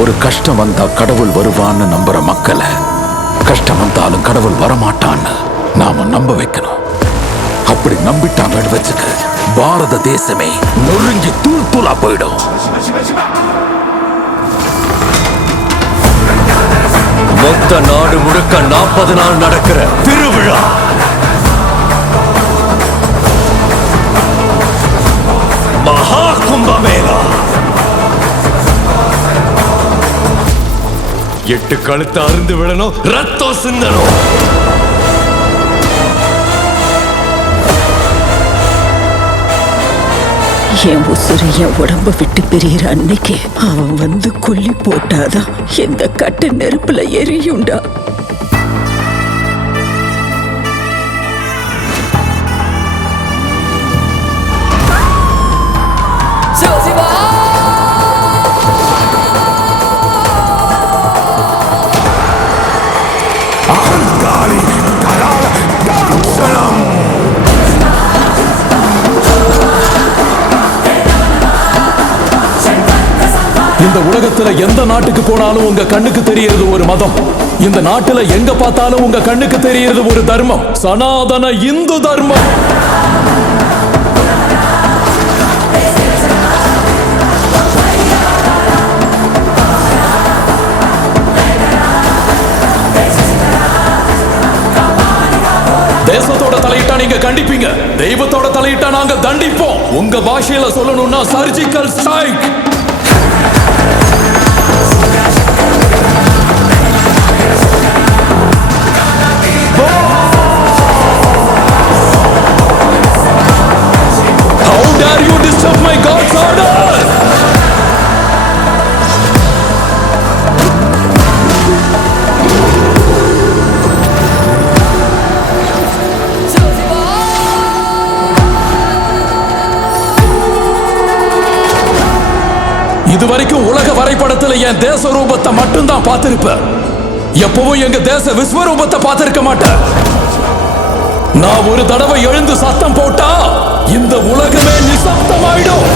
ஒரு கஷ்டம் வந்தா கடவுள் வருவான்னு நம்புற மக்களை கஷ்டம் வந்தாலும் கடவுள் வரமாட்டான்னு நாம நம்ப வைக்கணும். அப்படி நம்பிட்டாங்க வச்சுக்க, பாரத தேசமே நொறுங்கி தூள் தூளா போயிடும். மொத்த நாடு முழுக்க 40 நாள் நடக்கிற திருவிழா. மகா கும்பமேளா. 8 கழுத்து அருந்து விடணும், ரத்தம் சிந்தணும். என் உசுறு என் உடம்ப விட்டு பிரியிற அன்னைக்கு அவன் வந்து கொல்லி போட்டாதான் எந்த கட்ட நெருப்புல எரியுண்டா. இந்த உலகத்துல எந்த நாட்டுக்கு போனாலும் உங்க கண்ணுக்கு தெரியறது ஒரு மதம். இந்த நாட்டுல எங்க பார்த்தாலும் உங்க கண்ணுக்கு தெரியறது ஒரு தர்மம், சனாதன இந்து தர்மம். தேசத்தோட தலையிட்டா நீங்க கண்டிப்பீங்க, தெய்வத்தோட தலையிட்டா நாங்க தண்டிப்போம். உங்க பாஷையில சொல்லணும்னா surgical strike. How dare you disturb my God's order? இதுவரைக்கும் உலக வரைபடத்துல என் தேச ரூபத்தை மட்டும்தான் பார்த்திருப்ப. எப்பவும் எங்க தேச விஸ்வரூபத்தை பார்த்திருக்க மாட்டேன். நான் ஒரு தடவை எழுந்து சத்தம் போட்டா இந்த உலகமே நிசப்தமாயிடும்.